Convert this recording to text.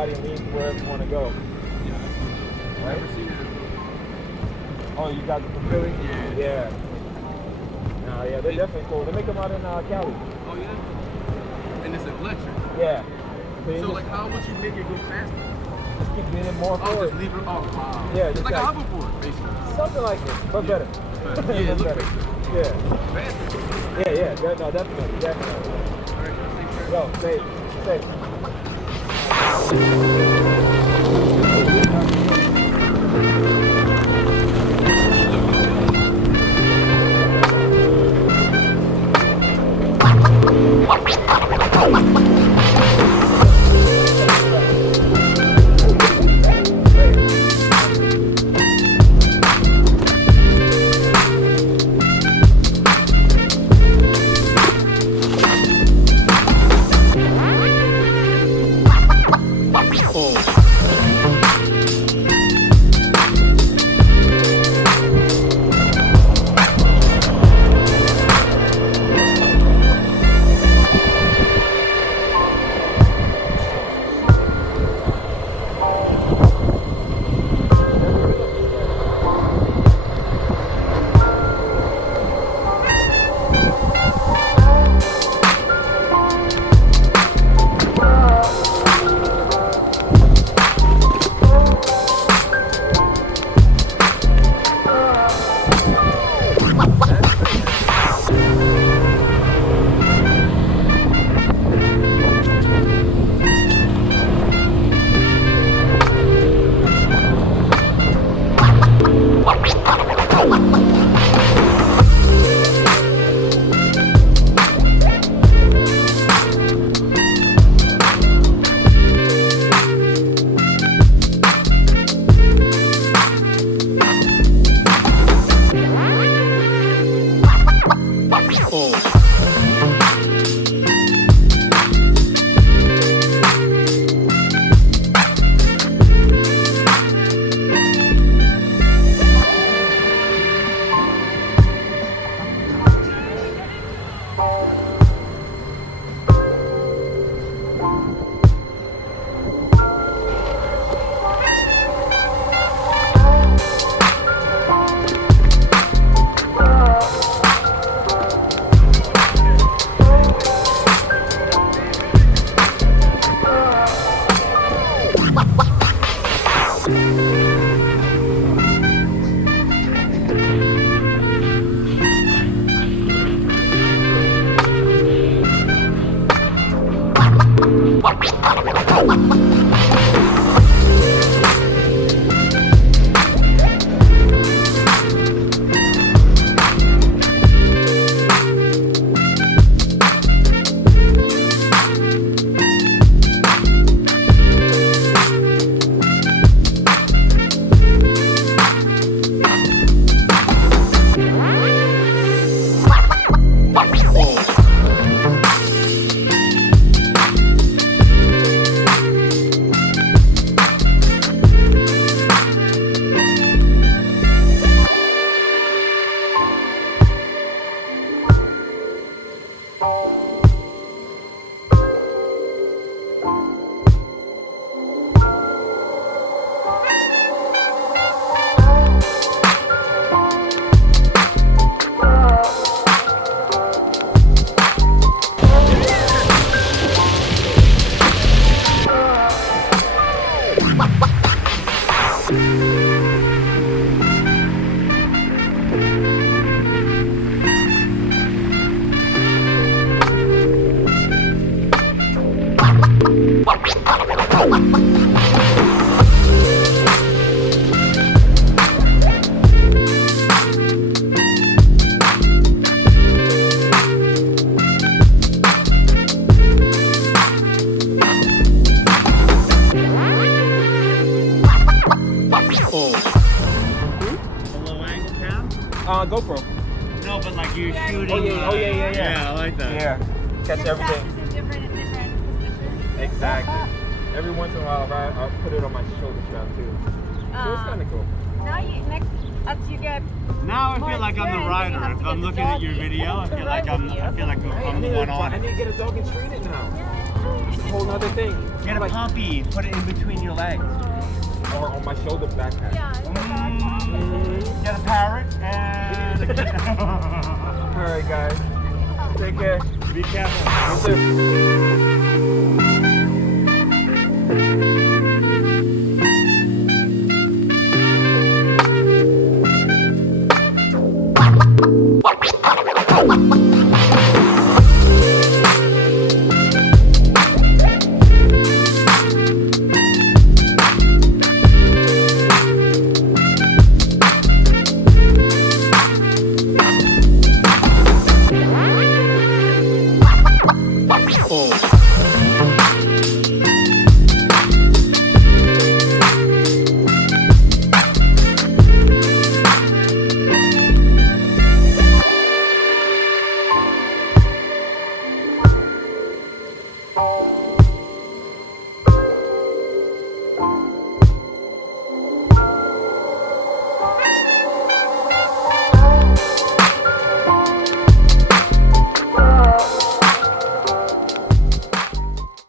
body and lean to wherever you want to go. Yeah. Right? Never seen it. Oh, you got the Philly? Yeah. Yeah. No, yeah, they're definitely cool. They make them out in Cali. Oh, yeah? And it's electric. Yeah. So like, how would you make it go faster? Just keep getting more forward. Just leave it. Oh, wow. Yeah, it's like a hoverboard, basically. Something like it, but better. Yeah, it looks better. better. Yeah. Faster. Yeah. No, definitely. All right, Yo, safe. GoPro. No, but like you're shooting. Oh yeah. Yeah, I like that. Yeah, catch Just everything. practice in different positions. Exactly. Every once in a while, I'll put it on my shoulder strap too. So it's kind of cool. Now as you get Now I more feel like I'm the experience, you rider. have If to I'm get the looking at your doggy video, I to feel ride like with you. I'm the one I on. need to get a dog and train it now. It's a whole nother thing. Get a puppy, put it in between your legs. Or on my shoulder backpack. Yeah, in the backpack. Get a parrot and. All right, guys. Take care. Be careful. Yes, sir.